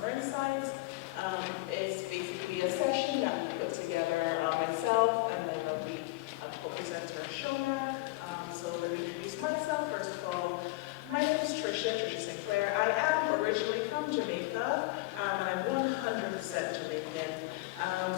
Customer Insights. It's basically a session that we put together, myself and my lovely co-presenter Shonak. So let me introduce myself. First of all, my name is Tricia Sinclair. I am originally from Jamaica, and I'm 100% Jamaican.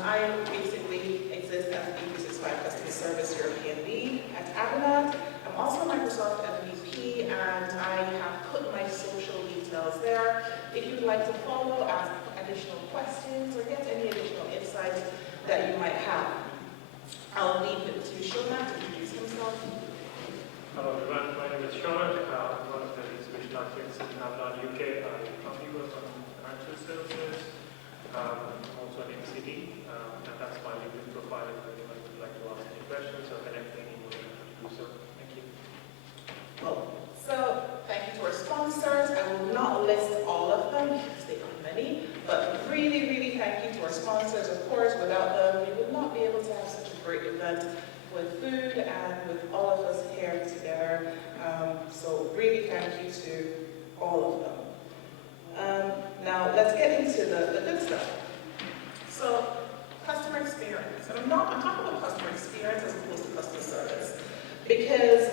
I basically exist as the 365 Customer Service European Lead at Avanade. I'm also a Microsoft MVP, and I have put my social details there. If you'd like to follow, ask additional questions, or get any additional insights that you might have. I'll leave it to Shonak to introduce himself. Hello everyone, my name is Shonak. I'm one of the solution architects in Avanade UK. I currently work on financial services. I'm also an MCD, and that's my LinkedIn profile if anyone would like to ask any questions or connect any more to do so. Thank you. Well, so thank you to our sponsors. I will not list all of them because they are many, but really, really thank you to our sponsors. Of course, without them, we would not be able to have such a great event with food and with all of us here together. So really thank you to all of them. Now let's get into the good stuff. So customer experience. And I'm talking about customer experience as opposed to customer service. Because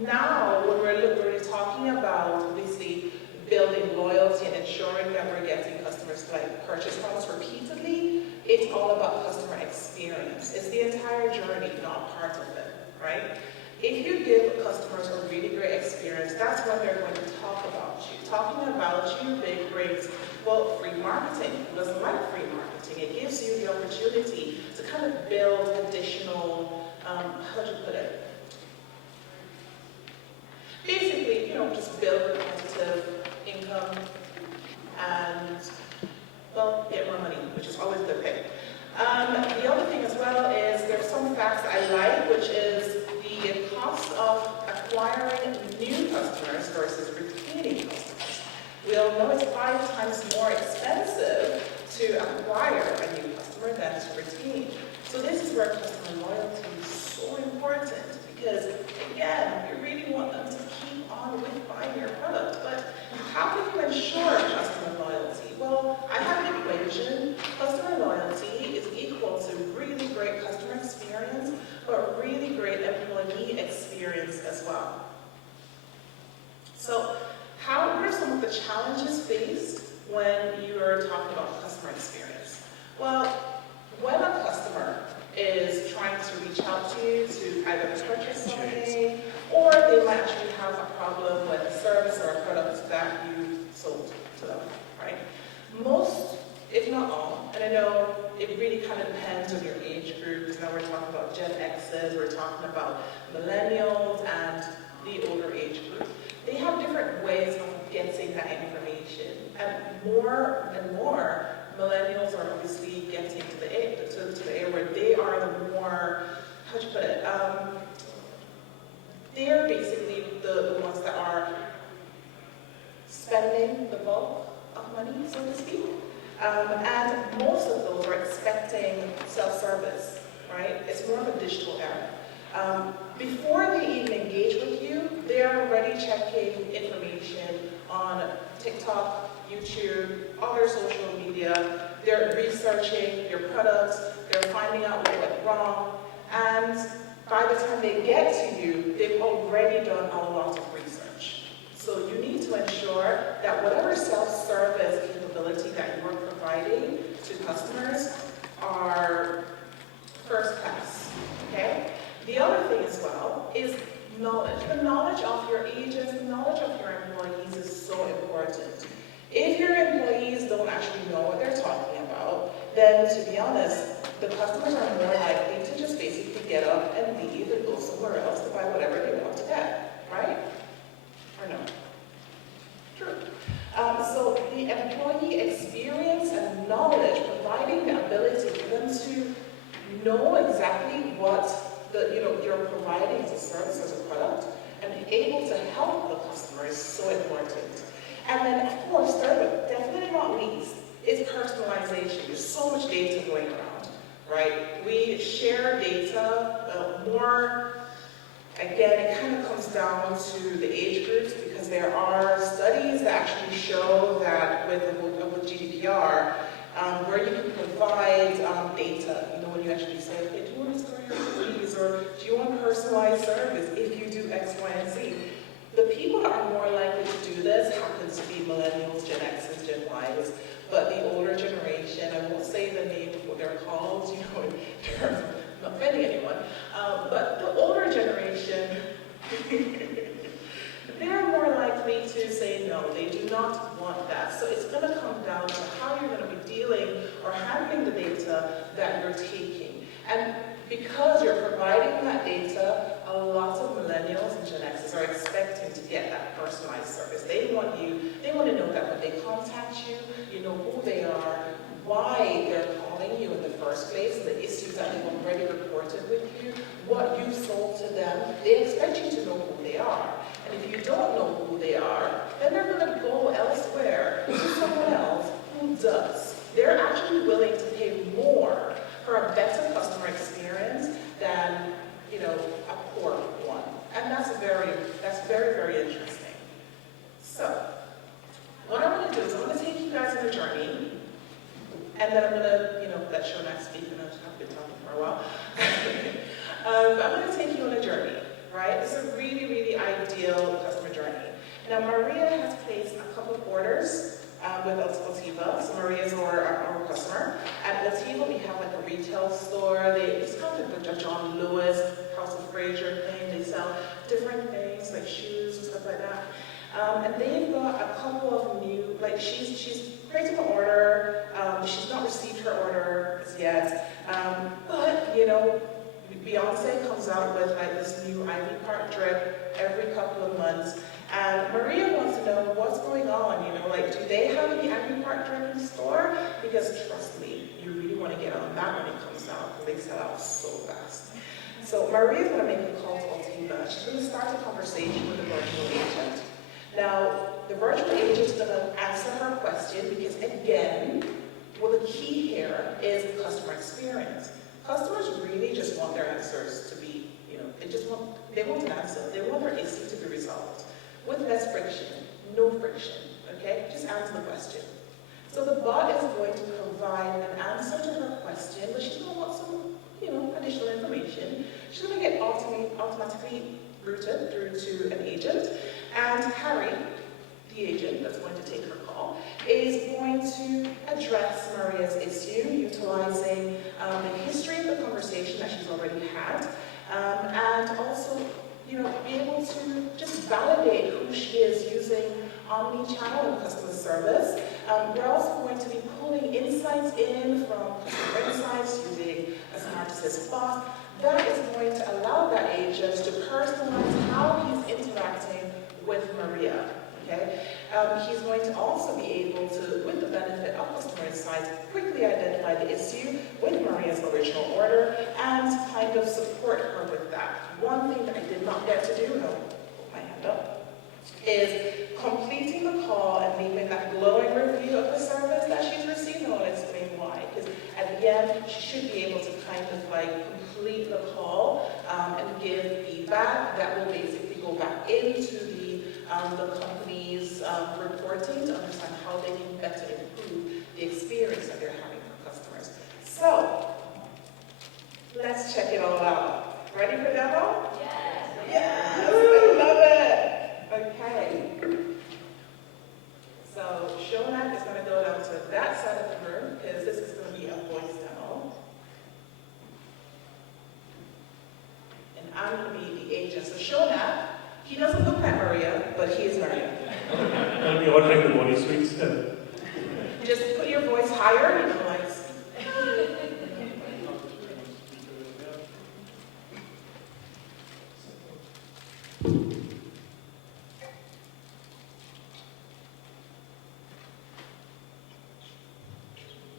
now when we're talking about obviously building loyalty and ensuring that we're getting customers to purchase from us repeatedly, it's all about customer experience. It's the entire journey, not part of it, right? If you give customers a really great experience, that's when they're going to talk about you. Talking about you, they brings, well, free marketing. Who doesn't like free marketing? It gives you the opportunity to kind of build additional, how do you put it? Basically, just build competitive income and, well, get more money, which is always a good thing. The other thing as well is there's some facts I like, which is the cost of acquiring new customers versus retaining customers. We all know it's 5 times more expensive to acquire a new customer than to retain. So this is where customer loyalty is so important because, again, you really want them to keep on with buying your product. But how can you ensure customer loyalty? Well, I have an equation. Customer loyalty is equal to really great customer experience, but really great employee experience as well. So, what are some of the challenges faced when you are talking about customer experience? Well, when a customer is trying to reach out to you to either purchase something, or they might actually have a problem with a service or a product that you sold to them, right? Most, if not all, and I know it really kind of depends on your age groups. Now we're talking about Gen X's, we're talking about millennials and the older age group. They have different ways of getting that information, and more millennials are obviously getting to the area where they are the more, how do you put it? They're basically the ones that are spending the bulk of money, so to speak. And most of those are expecting self-service, right? It's more of a digital era. Before they even engage with you, they're already checking information on TikTok, YouTube, other social media. They're researching your products. They're finding out what went wrong. And by the time they get to you, they've already done a lot of research. So you need to ensure that whatever self-service capability that you are providing to customers are first class, okay? The other thing as well is knowledge. The knowledge of your agents, the knowledge of your employees is so important. If your employees don't actually know what they're talking about, then to be honest, the customers are more likely to just basically get up and leave and go somewhere else to buy whatever they want to get, right? Or no? True. So the employee experience and knowledge, providing the ability for them to know exactly what you're providing as a service, as a product, and be able to help the customer is so important. And then, of course, third, but definitely not least, is personalization. There's so much data going around, right? We share data more Again, it kind of comes down to the age groups because there are studies that actually show that with GDPR, where you can provide data, when you actually say, okay, do you want to store your cookies, or do you want personalized service if you do X, Y, and Z? The people that are more likely to do this happens to be millennials, Gen X's, Gen Y's, but the older generation, I won't say the name of what they're called, in terms of not offending anyone, but the older generation, they're more likely to say no, they do not want that. So it's going to come down to how you're going to be dealing or handling the data that you're taking. And because you're providing that data, a lot of millennials and Gen X's are expecting to get that personalized service. They want to know that when they contact you, you know who they are, why they're calling you in the first place, the issues that they've already reported with you, what you've sold to them. They expect you to know who they are. And if you don't know who they are, then they're going to go elsewhere to someone else who does. They're actually willing to pay more for a better customer experience than, a poor one. And that's very, very interesting. So, what I'm going to do is I'm going to take you guys on a journey, and then I'm going to, let Shonak speak, and I've been talking for a while. But I'm going to take you on a journey, right? It's a really, really ideal customer journey. Now, Maria has placed a couple of orders with Ultiva. So Maria's our customer. At Ultiva, we have like a retail store. It's kind of like the John Lewis, House of Fraser thing. They sell different things like shoes and stuff like that. And they've got a couple of new, like she's created an order. She's not received her order as yet. But, Beyonce comes out with like this new Ivy Park drip every couple of months. And Maria wants to know what's going on, do they have any Ivy Park drip in store? Because trust me, you really want to get on that when it comes out, because they sell out so fast. So Maria's going to make a call to Ultiva. She's going to start a conversation with the virtual agent. Now, the virtual agent is going to answer her question because, again, the key here is the customer experience. Customers really just want their answers to be, they want an answer. They want their issue to be resolved with less friction, no friction, okay? Just answer the question. So the bot is going to provide an answer to her question, but she's going to want some, additional information. She's going to get automatically routed through to an agent, and Harry, the agent that's going to take her call, is going to address Maria's issue, utilizing the history of the conversation that she's already had, and also, be able to just validate who she is using Omnichannel and Customer Service. We're also going to be pulling insights in from Customer Insights using a Smart Assist bot. That is going to allow that agent to personalize how he's interacting with Maria. Okay? He's going to also be able to, with the benefit of Customer Insights, quickly identify the issue with Maria's original order and kind of support her with that. One thing that I did not get to do, and I'll put my hand up, is completing the call and leaving that glowing review of the service that she's received, and I'll explain why. Because at the end, she should be able to kind of complete the call and give feedback that will basically go back into the company's reporting to understand how they can better improve the experience that they're having for customers. So, let's check it all out. Ready for demo? Yes! Yes! I love it! Okay. So, Shonak is going to go down to that side of the room, because this is going to be a voice demo. And I'm going to be the agent. So, Shonak, he doesn't look like Maria, but he is Maria. I'll be ordering the body suits then. Just put your voice higher,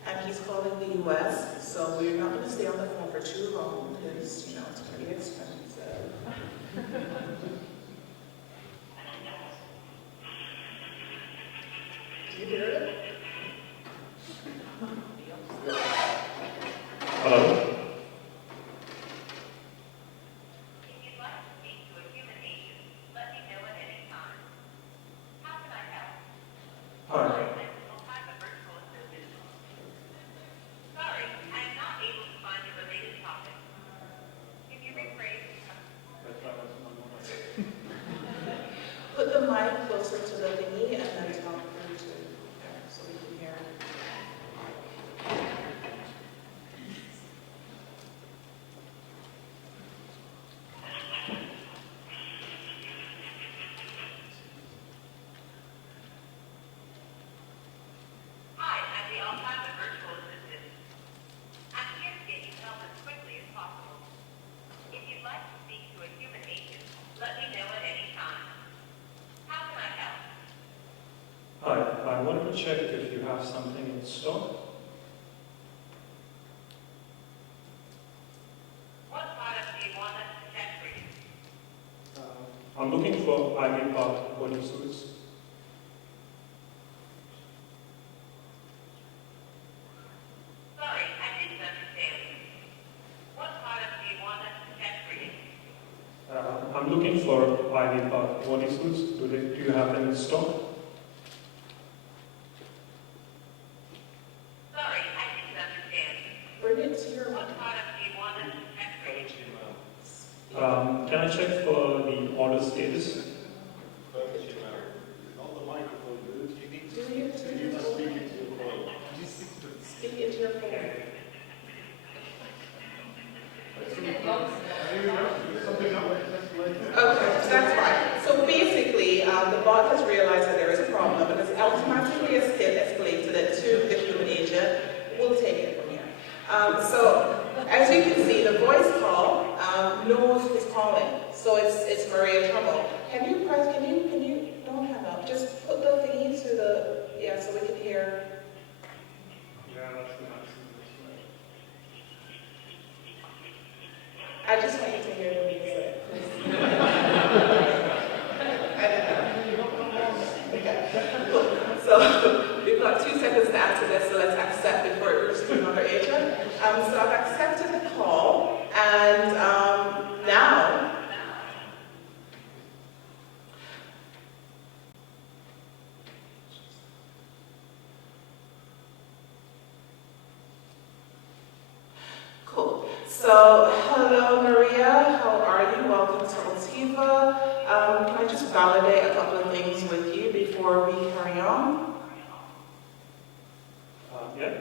And he's calling the US, so we're not going to stay on the phone for too long, because, it's pretty expensive. Do you hear it? Hello? closer to the thingy and then talk through to there so we can hear. Hi, I'm the Alzheimer's virtual assistant. I'm here to get you help as quickly as possible. If you'd like to speak to a human agent, let me know at any time. How can I help? Hi, I wanted to check if you have something in stock. What product do you want us to check for you? I'm looking for Ivy Park bodysuits. Sorry, I didn't understand. What product do you want us to check for you? I'm looking for Ivy Park bodysuits. Do you have them in stock? Sorry, I didn't understand. Bring it to your What product do you want us to check for you? Can I check for the order status? Do you speak into your phone? Okay, so that's fine. So basically, the bot has realized that there is a problem and has automatically escalated it to the human agent. We'll take it from here. So as you can see, the voice call knows who's calling. So it's Maria Trummel. Can you don't hang up. Just put the thingy to the, yeah, so we can hear. Yeah, that's the maximum. I just want you to hear the music. Okay, cool. So we've got 2 seconds to answer this, so let's accept before it goes to another agent. So I've accepted the call, and now, cool. So, hello Maria, how are you? Welcome to Ultiva. Can I just validate a couple of things with you before we carry on? Yeah.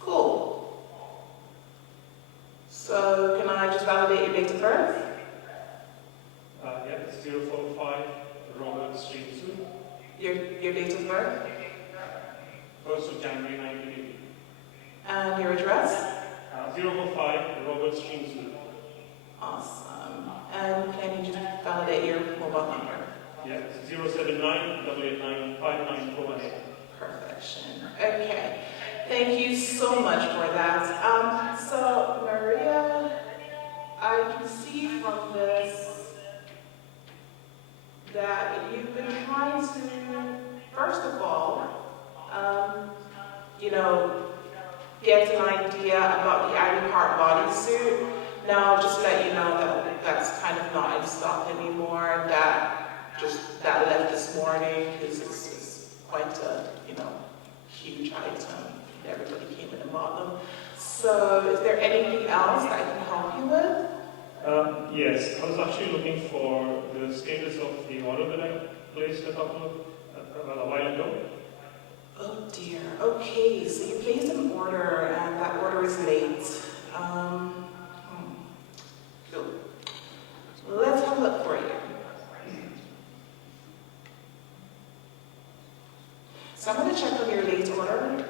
Cool. So, can I just validate your date of birth? Yeah, 045 Robert Street Zoo, Your date of birth? 1st of January 1980. And your address? 045 Robert Street Zoo. Awesome. And can you just validate your mobile number? Yeah, 079-889-59418. Perfection. Okay. Thank you so much for that. So, Maria, I can see from this that you've been trying to, first of all, get an idea about the Ivy Park bodysuit. Now, just to let you know that that's kind of not in stock anymore. That left this morning because it's quite a, huge item. Everybody came in and bought them. So, is there anything else that I can help you with? Yes, I was actually looking for the status of the order that I placed a while ago. Oh dear. Okay, so you placed an order and that order is late. Cool. Let's have a look for you. So I'm going to check on your late order.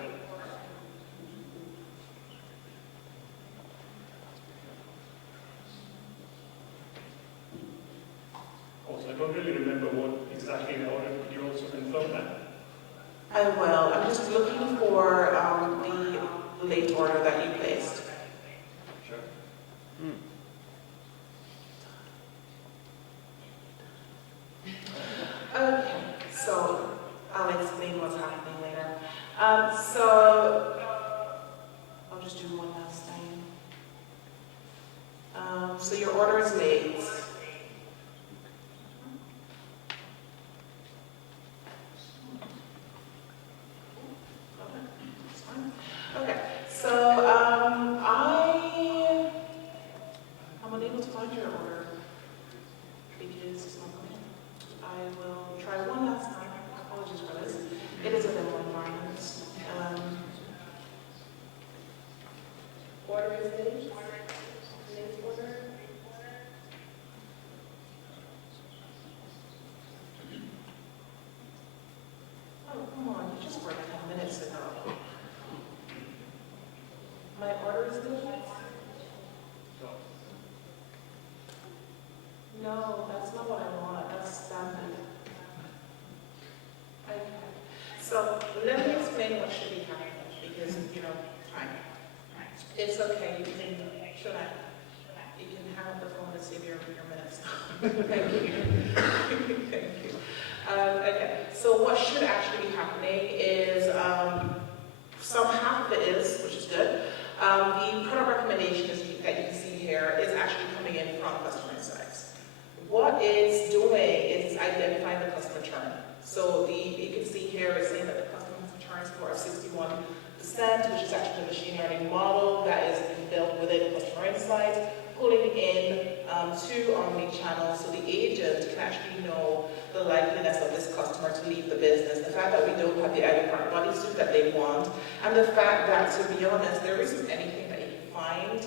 Also, I don't really remember what exactly the order. Could you also confirm that? I will. I'm just looking for the late order that you placed. Sure. Okay, so I'll explain what's happening later. So I'll just do one last thing. So your order is late. Okay, so I'm unable to find your order because it's not coming. I will try one go. Hi. It's okay. You can, Shonak, you can hang up the phone and save your minutes. Thank you. Thank you. Okay, so what should actually be happening is half of it is, which is good. The product recommendations that you can see here is actually coming in from Customer Insights. What it's doing is identifying the customer churn. So you can see here it's saying that the customer churn score of 61%, which is actually the machine learning model that is built within Customer Insights, pulling in to Omnichannel so the agent can actually know the likeliness of this customer to leave the business, the fact that we don't have the adequate bodysuit that they want, and the fact that, to be honest, there isn't anything that you can find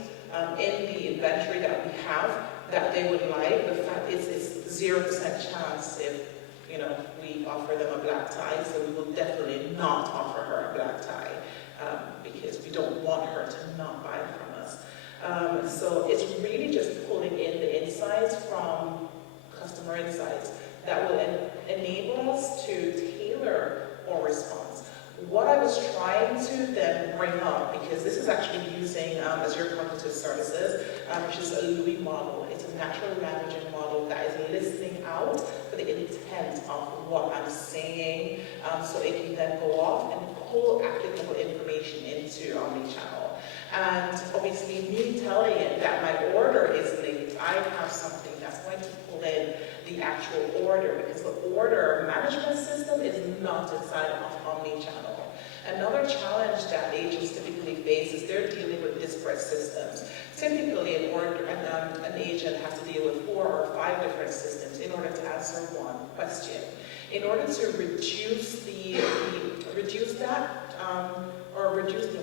in the inventory that we have that they would like. The fact is it's 0% chance if we offer them a black tie, so we will definitely not offer her a black tie because we don't want her to not buy from us. So it's really just pulling in the insights from Customer Insights that will enable us to tailor our response. What I was trying to then bring up, because this is actually using Azure Cognitive Services, which is a Louis model. It's a natural language model that is listening out for the intent of what I'm saying, so it can then go off and pull applicable information into Omnichannel. And obviously, me telling it that my order is linked, I have something that's going to pull in the actual order, because the order management system is not inside of Omnichannel. Another challenge that agents typically face is they're dealing with disparate systems. Typically, an agent has to deal with 4 or 5 different systems in order to answer one question. In order to reduce the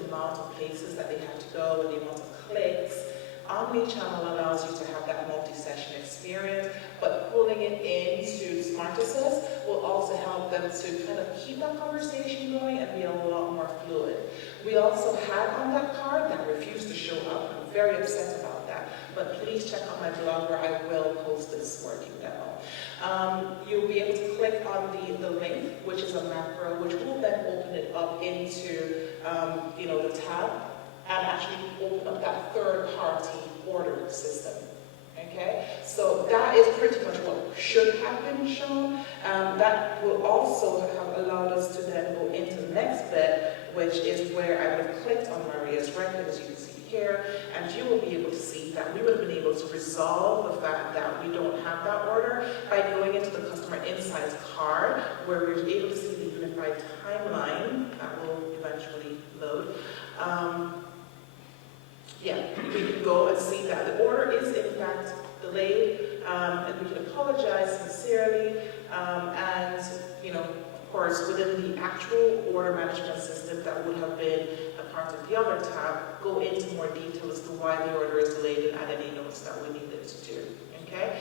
amount of places that they have to go and the amount of clicks, Omnichannel allows you to have that multi-session experience, but pulling it into Smart Assist will also help them to kind of keep that conversation going and be a lot more fluid. We also had on that card that refused to show up. I'm very upset about that, but please check out my blog where I will post this working demo. You'll be able to click on the link, which is a macro, which will then open it up into the tab and actually open up that third-party order system. Okay, so that is pretty much what should have been shown. That will also have allowed us to then go into the next bit, which is where I would have clicked on Maria's record, as you can see here, and you will be able to see that we would have been able to resolve the fact that we don't have that order by going into the Customer Insights card, where we're able to see the unified timeline that will eventually load. We can go and see that the order is in fact delayed, and we can apologize sincerely, and of course, within the actual order management system that would have been a part of the other tab, go into more detail as to why the order is delayed and add any notes that we needed to do. Okay.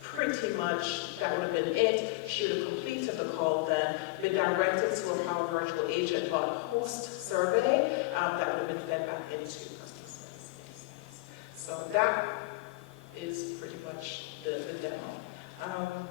Pretty much that would have been it. She would have completed the call then, been directed to a Power Virtual Agent bot post survey that would have been fed back into Customer Insights. So that is pretty much the demo.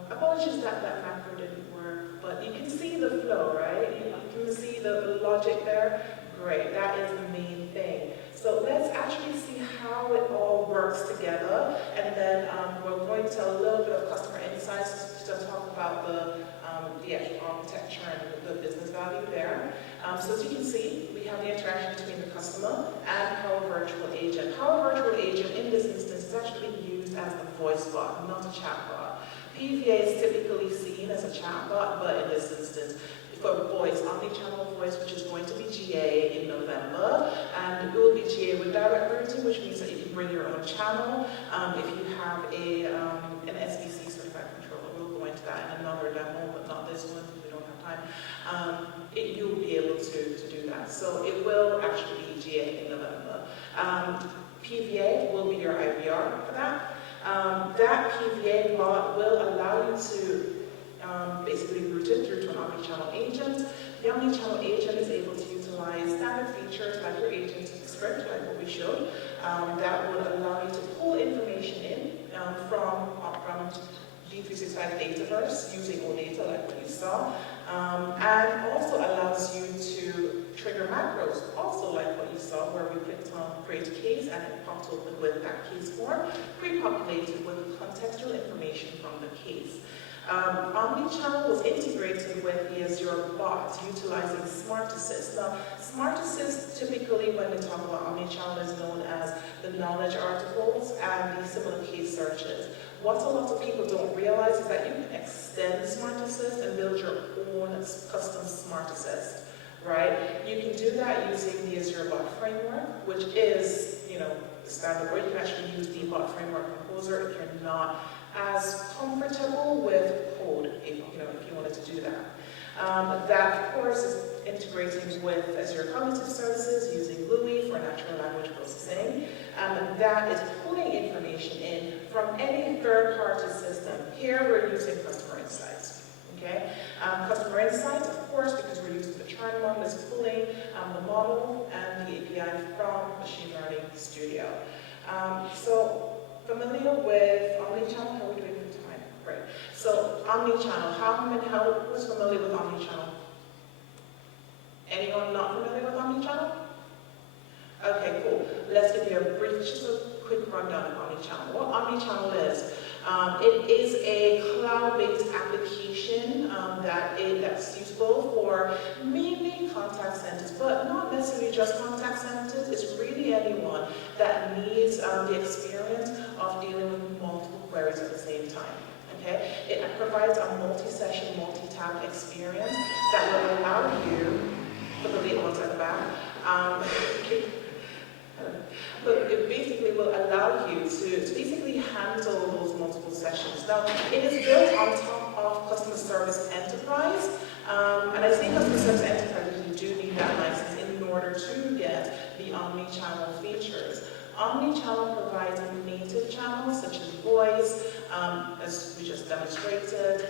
Apologies that macro didn't work, but you can see the flow, right? You can see the logic there. Great, that is the main thing. So let's actually see how it all works together, and then we're going to a little bit of Customer Insights to talk about the actual architecture and the business value there. So as you can see, we have the interaction between the customer and Power Virtual Agent. Power Virtual Agent in this instance is actually used as a voice bot, not a chat bot. PVA is typically seen as a chat bot, but in this instance, for voice, Omnichannel voice, which is going to be GA in November, and it will be GA with direct routing, which means that you can bring your own channel. If you have an SBC certified controller, we'll go into that in another demo, but not this one, we don't have time. You'll be able to do that. So it will actually be GA in November. PVA will be your IVR for that. That PVA bot will allow you to basically route it through to an Omnichannel agent. The Omnichannel agent is able to utilize standard features like your agent script, like what we showed, that would allow you to pull information in from D365 Dataverse using OData, like what you saw, and also allows you to trigger macros, also like what you saw, where we clicked on create a case and it popped open with that case form, pre-populated with contextual information from the case. Omnichannel was integrated with the Azure bot, utilizing Smart Assist. Now, Smart Assist, typically when we talk about Omnichannel, is known as the knowledge articles and the similar case searches. What a lot of people don't realize is that you can extend Smart Assist and build your own custom Smart Assist, right? You can do that using the Azure bot framework, which is, the standard, or you can actually use the bot framework composer if you're not as comfortable with code, if you wanted to do that. That, of course, is integrating with Azure Cognitive Services using GUI for natural language processing. That is pulling information in from any third-party system. Here, we're using Customer Insights. Okay? Customer Insights, of course, because we're using the churn model, is pulling the model and the API from Machine Learning Studio. So, familiar with Omnichannel? How are we doing for time? Great. So, Omnichannel, who's familiar with Omnichannel? Anyone not familiar with Omnichannel? Okay, cool. Let's give you just a quick rundown of Omnichannel. What Omnichannel is, it is a cloud-based application that's useful for mainly contact centers, but not necessarily just contact centers. It's really anyone that needs the experience of dealing with multiple queries at the same time. Okay? It provides a multi-session, multi-tab experience that will allow you, put the little ones at the back, but it basically will allow you to basically handle those multiple sessions. Now, it is built on top of Customer Service Enterprise, and I say Customer Service Enterprise because you do need that license in order to get the Omnichannel features. Omnichannel provides native channels such as voice, as we just demonstrated,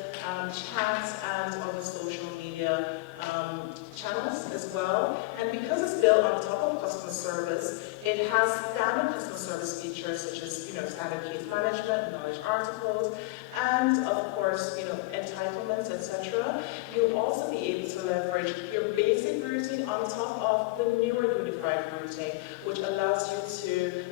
chats, and other social media channels as well. And because it's built on top of customer service, it has standard customer service features such as standard case management, knowledge articles, and of course entitlements, etc. You'll also be able to leverage your basic routing on top of the newer unified routing, which allows you to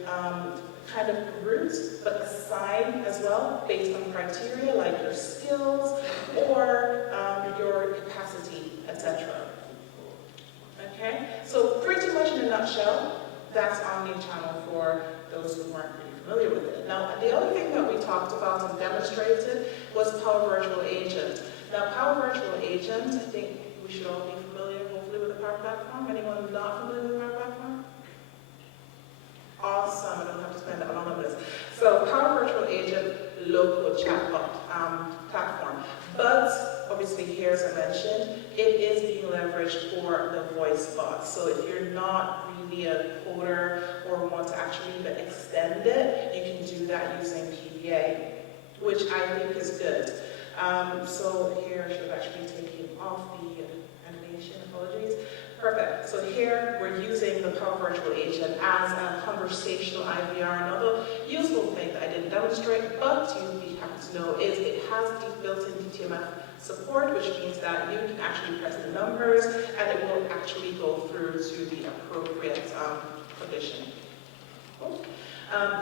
kind of route, but assign as well based on criteria like your skills or your capacity, etc. Okay, so pretty much in a nutshell, that's Omnichannel for those who weren't really familiar with it. Now, the other thing that we talked about and demonstrated was Power Virtual Agent. Now, Power Virtual Agent, I think we should all be familiar, hopefully, with the Power Platform. Anyone not familiar with the Power Platform? Awesome, I don't have to spend that long on this. So, Power Virtual Agent, local chatbot platform. But, obviously, here, as I mentioned, it is being leveraged for the voice bot. So, if you're not really a coder or want to actually even extend it, you can do that using PBA, which I think is good. So, here, I should have actually taken off the animation, apologies. Perfect. So here we're using the Power Virtual Agent as a conversational IVR. Another useful thing that I didn't demonstrate, but you'll be happy to know, is it has the built-in DTMF support, which means that you can actually press the numbers and it will actually go through to the appropriate condition. Cool.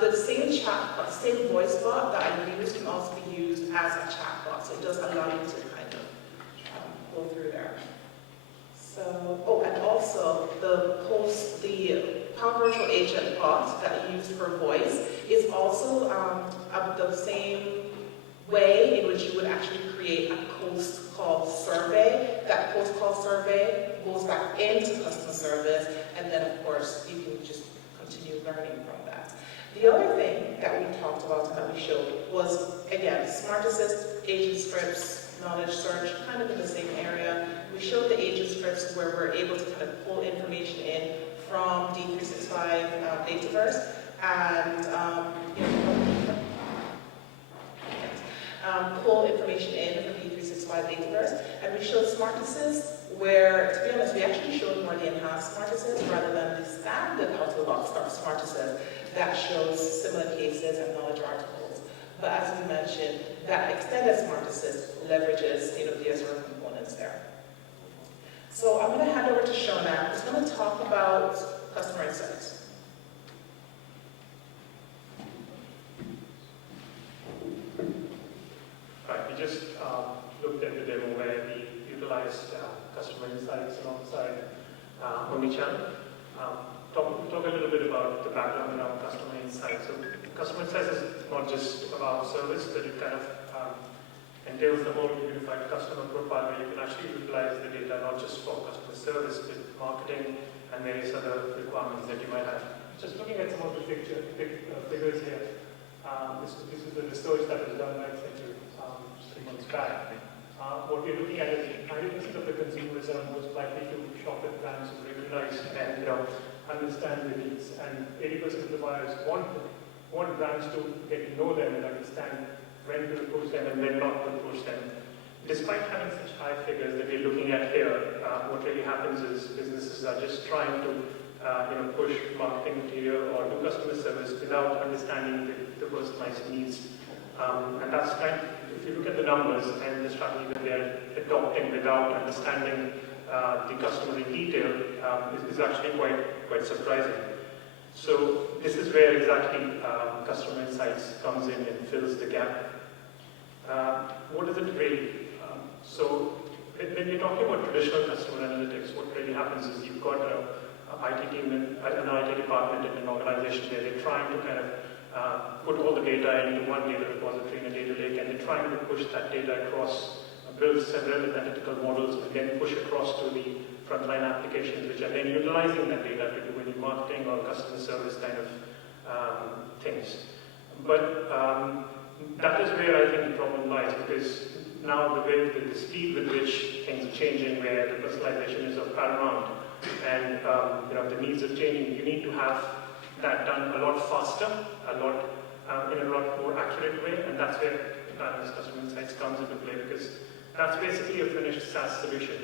The same voice bot that I used can also be used as a chat bot, so it does allow you to kind of go through there. So, and also the Power Virtual Agent bot that you use for voice is also the same way in which you would actually create a post-call survey. That post-call survey goes back into customer service, and then of course you can just continue learning from that. The other thing that we talked about and that we showed was, again, Smart Assist, agent scripts, knowledge search, kind of in the same area. We showed the agent scripts where we're able to kind of pull information in from D365 Dataverse and pull information in from D365 Dataverse. And we showed Smart Assist where, to be honest, we actually showed more the enhanced Smart Assist rather than the standard out-of-the-box Smart Assist that shows similar cases and knowledge articles. But as we mentioned, that extended Smart Assist leverages the Azure components there. So I'm going to hand over to Shonak, who's going to talk about customer insights. Right, we just looked at the demo where we utilized customer insights alongside Omnichannel. Talk a little bit about the background around customer insights. So customer insights is not just about service, but it kind of entails the whole unified customer profile where you can actually utilize the data not just for customer service, but marketing and various other requirements that you might have. Just looking at some of the figures here, this is the research that was done by Accenture 3 months back. What we're looking at is 90% of the consumers are most likely to shop at brands who recognize and understand the needs, and 80% of the buyers want brands to get to know them and understand when to approach them and when not to approach them. Despite having such high figures that we're looking at here, what really happens is businesses are just trying to push marketing material or do customer service without understanding the personalized needs. And that's if you look at the numbers and the strategy that they're adopting without understanding the customer in detail, is actually quite surprising. So this is where exactly customer insights comes in and fills the gap. What is it really? So when you're talking about traditional customer analytics, what really happens is you've got an IT team, an IT department in an organization where they're trying to kind of put all the data into one data repository in a data lake, and they're trying to push that data across, build several analytical models, and then push across to the frontline applications, which are then utilizing that data to do any marketing or customer service kind of things. But that is where I think the problem lies, because now the speed with which things are changing, where the personalization is of paramount, and the needs are changing, you need to have that done a lot faster, in a lot more accurate way, and that's where Personalise Customer Insights comes into play, because that's basically a finished SaaS solution.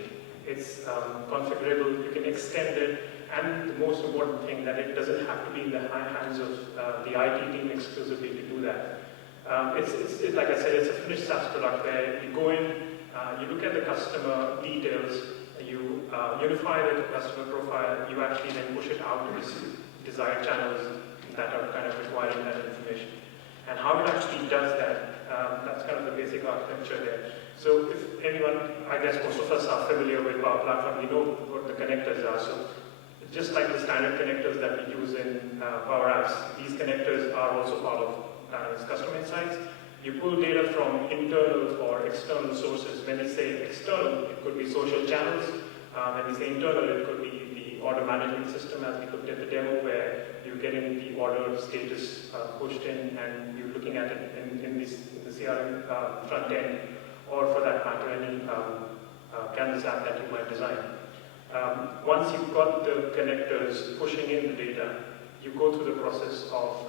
It's configurable, you can extend it, and the most important thing, that it doesn't have to be in the hands of the IT team exclusively to do that. It's like I said, it's a finished SaaS product where you go in, you look at the customer details, you unify the customer profile, you actually then push it out to these desired channels that are kind of requiring that information. And how it actually does that, that's kind of the basic architecture there. So if anyone, I guess most of us are familiar with Power Platform, we know what the connectors are. So just like the standard connectors that we use in Power Apps, these connectors are also part of Personalise Customer Insights. You pull data from internal or external sources. When we say external, it could be social channels. When we say internal, it could be the order management system, as we looked at the demo, where you're getting the order status pushed in, and you're looking at it in the CRM front end, or for that matter, any Canvas app that you might design. Once you've got the connectors pushing in the data, you go through the process of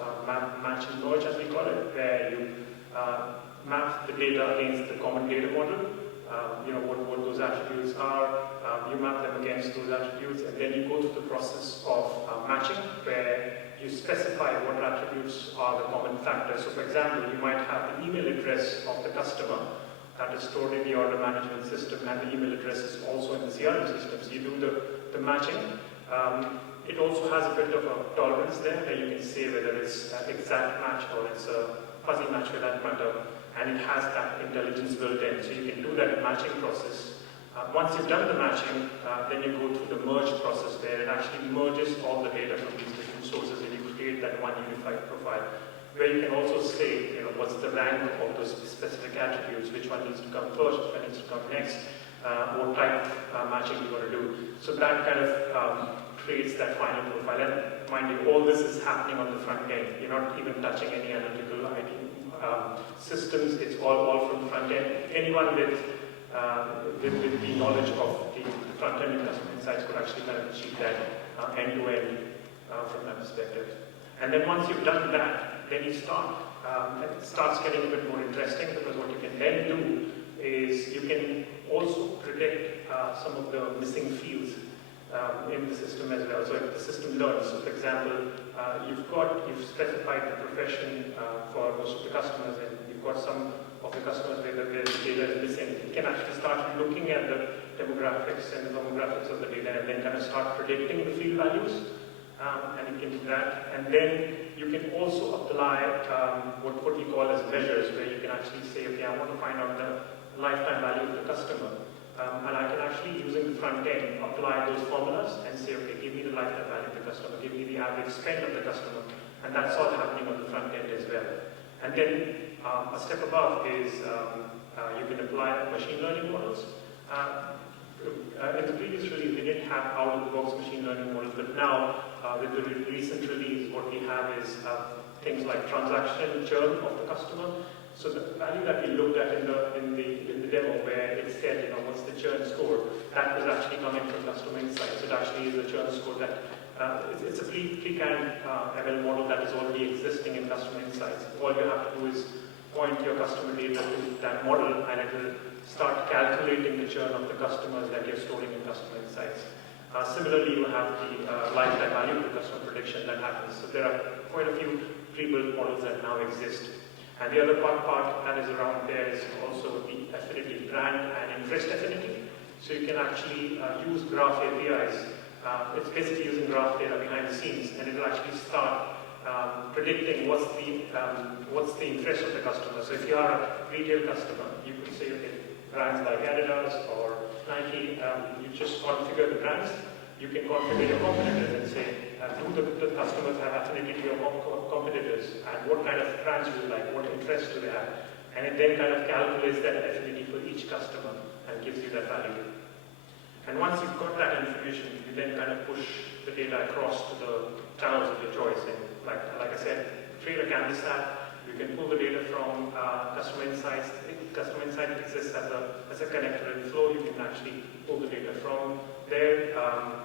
match and merge, as we call it, where you map the data against the common data model, what those attributes are, you map them against those attributes, and then you go through the process of matching, where you specify what attributes are the common factors. So for example, you might have the email address of the customer that is stored in the order management system, and the email address is also in the CRM system. So you do the matching. It also has a bit of a tolerance there, where you can say whether it's an exact match or it's a fuzzy match for that matter, and it has that intelligence built in. So you can do that matching process. Once you've done the matching, then you go through the merge process, where it actually merges all the data from these different sources, and you create that one unified profile, where you can also say, what's the rank of those specific attributes, which one needs to come first, which one needs to come next, what type of matching you want to do. So that kind of creates that final profile. And mind you, all this is happening on the front end. You're not even touching any analytical IT systems. It's all from the front end. Anyone with the knowledge of the front end in Customer Insights could actually kind of achieve that end to end from that perspective. And then once you've done that, then you start. It starts getting a bit more interesting, because what you can then do is you can also predict some of the missing fields in the system as well. So if the system learns, so for example, you've specified the profession for most of the customers, and you've got some the customers where the data is missing. It can actually start looking at the demographics and the demographics of the data and then kind of start predicting the field values. And you can do that. And then you can also apply what we call as measures, where you can actually say, okay, I want to find out the lifetime value of the customer. And I can actually, using the front end, apply those formulas and say, okay, give me the lifetime value of the customer, give me the average spend of the customer. And that's all happening on the front end as well. And then a step above is you can apply machine learning models. In the previous release, we didn't have out-of-the-box machine learning models, but now with the recent release, what we have is things like transaction churn of the customer. So the value that we looked at in the demo, where it said, what's the churn score, that was actually coming from customer insights. It actually is a churn score that it's a pre-canned ML model that is already existing in customer insights. All you have to do is point your customer data to that model, and it will start calculating the churn of the customers that you're storing in customer insights. Similarly, you have the lifetime value of the customer prediction that happens. So there are quite a few pre-built models that now exist. And the other part that is around there is also the affinity, brand and interest affinity. So you can actually use graph APIs. It's basically using graph data behind the scenes, and it will actually start predicting what's the interest of the customer. So if you are a retail customer, you could say, okay, brands like Adidas or Nike, you just configure the brands. You can configure your competitors and say, do the customers have affinity to your competitors, and what kind of brands do you like, what interests do they have? And it then kind of calculates that affinity for each customer and gives you that value. And once you've got that information, you then kind of push the data across to the channels of your choice. And like I said, create a Canvas app. You can pull the data from Customer Insights. Customer Insights exists as a connector in Flow. You can actually pull the data from there.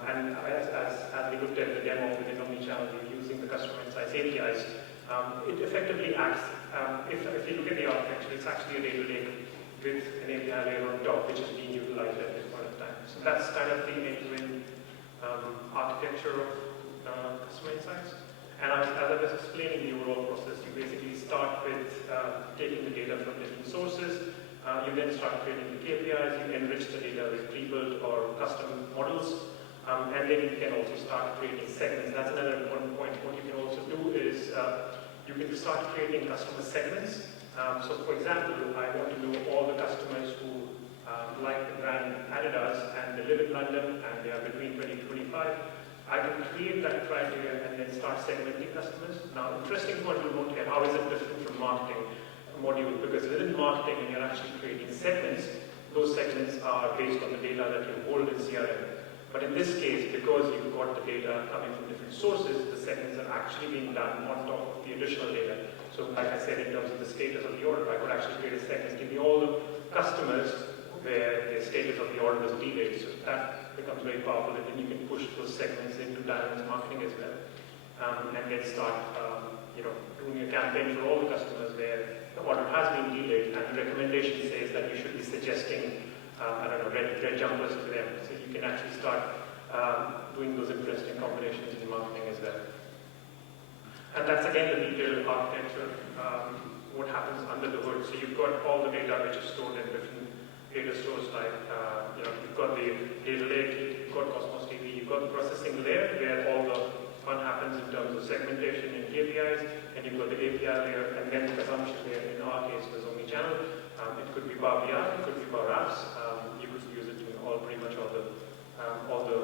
And as we looked at the demo within Omnichannel, we're using the Customer Insights APIs. It effectively acts, if you look at the architecture, it's actually a data lake with an API layer on top, which is being utilized at this point of time. So that's kind of the end-to-end architecture of Customer Insights. And as I was explaining the overall process, you basically start with taking the data from different sources. You then start creating the KPIs. You enrich the data with pre-built or custom models. And then you can also start creating segments. That's another important point. What you can also do is you can start creating customer segments. So for example, I want to know all the customers who like the brand Adidas and they live in London and they are between 20 to 25. I can create that criteria and then start segmenting customers. Now, interesting point to note here, how is it different from marketing module? Because within marketing, when you're actually creating segments, those segments are based on the data that you hold in CRM. But in this case, because you've got the data coming from different sources, the segments are actually being done on top of the additional data. So like I said, in terms of the status of the order, I could actually create a segment, give me all the customers where the status of the order was delayed. So that becomes very powerful, and then you can push those segments into dynamic marketing as well. And then start doing a campaign for all the customers where the order has been delayed, and the recommendation says that you should be suggesting red jumpers to them. So you can actually start doing those interesting combinations in marketing as well. And that's again the detailed architecture, what happens under the hood. So you've got all the data which is stored in different data stores, like you've got the data lake, you've got Cosmos DB, you've got the processing layer where all the fun happens in terms of segmentation and KPIs, and you've got the API layer, and then the consumption layer. In our case, was Omnichannel. It could be Power BI, it could be Power Apps. You could use it in pretty much all the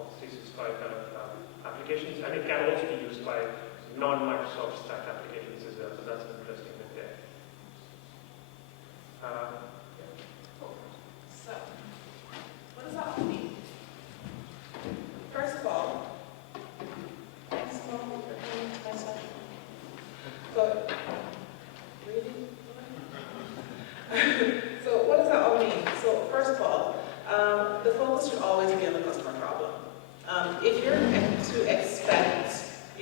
Office 365 kind of applications, and it can also be used by non-Microsoft Stack applications as well. So that's an interesting bit there. So, what does that all mean? First of all, thanks for coming to my session. But, really? So, what does that all mean? So, first of all, the focus should always be on the customer problem. If you're to expect,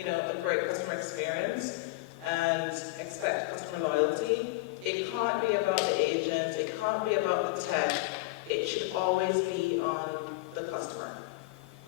a great customer experience and expect customer loyalty, it can't be about the agent, it can't be about the tech, it should always be on the customer,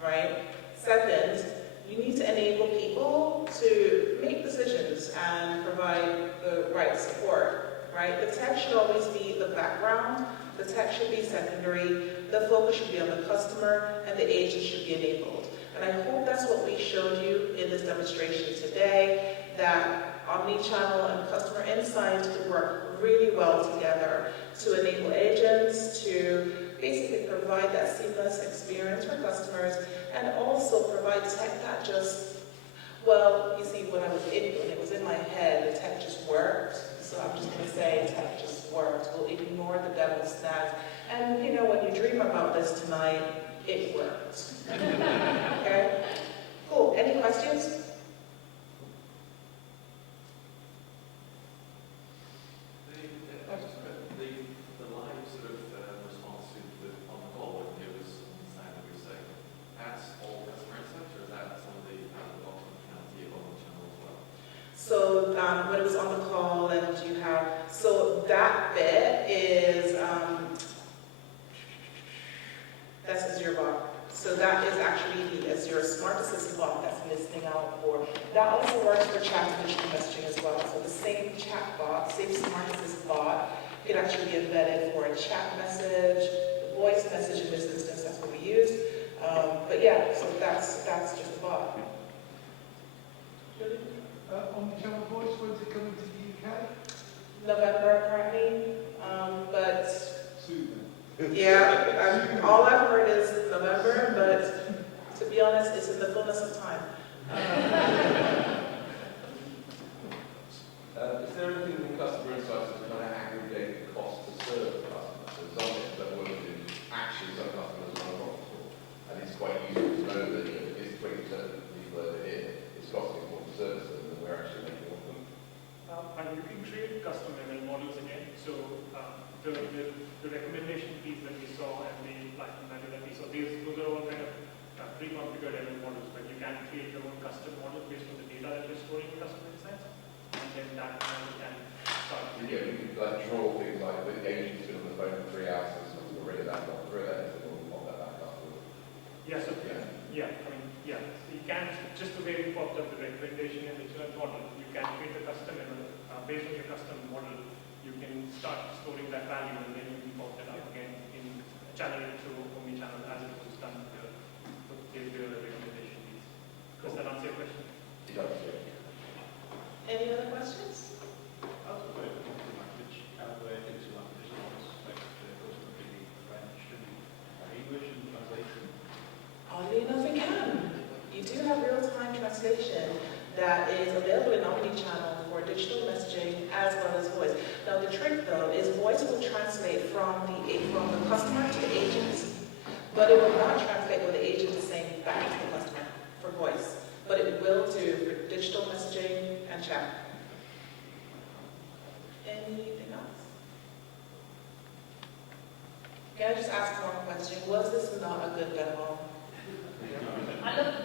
right? Second, you need to enable people to make decisions and provide the right support. right? The tech should always be the background, the tech should be secondary, the focus should be on the customer, and the agent should be enabled. And I hope that's what we showed you in this demonstration today, that Omnichannel and Customer Insights could work really well together to enable agents to basically provide that seamless experience for customers, and also provide tech that just, well, you see, when it was in my head, the tech just worked. So I'm just going to say tech just worked. We'll ignore the devil's snags. And you know, when you dream about this tonight, it worked. Okay? Cool. Any questions? The live sort of response to on the call when it was understand what you're saying, that's all customer insights, or is that some of the functionality of Omnichannel as well? So when it was on the call, and you have, so that bit is, that's Azure bot. So that is actually the Azure Smart Assistant bot that's listening out for. That also works for chat and digital messaging as well. So the same chat bot, same Smart Assistant bot, can actually be embedded for a chat message, voice message in this instance, that's what we use. But yeah, so that's just a bot. Omnichannel Voice, when's it coming to the UK? November apparently, but Soon yeah, all I've heard is November, but to be honest, it's in the fullness of time. Is there anything in customer insights that kind of aggregate the cost to serve customers? So some of it that works in actually some customers are unprofitable, and it's quite useful to know that if it's 20% of the people that are here, it's costing more to service them than we're actually making of them. And you can create custom ML models again. So the recommendation piece that we saw and the platform value that we saw, those are all kind of pre-configured ML models, but you can create your own custom model based on the data that you're storing in customer insights, and then that model can start. Yeah, you could like draw things like the agent's been on the phone for 3 hours and someone's got rid of that, got rid of that, and we'll want that back up. Yeah, so so you can, just the way we popped up the recommendation in the children's model, you can create a custom ML based on your custom model. You can start storing that value, and then you can pop it up again in channel it through Omnichannel as it was done with the recommendation piece. Does that answer your question? It does, yeah. Any other questions? Oddly enough, we can. You do have real-time translation that is available in Omnichannel for digital messaging as well as voice. Now the trick though is voice will translate from the customer to the agent, but it will not translate what the agent is saying back to the customer for voice, but it will do for digital messaging and chat. Anything else? Can I just ask one question? Was this not a good demo? I love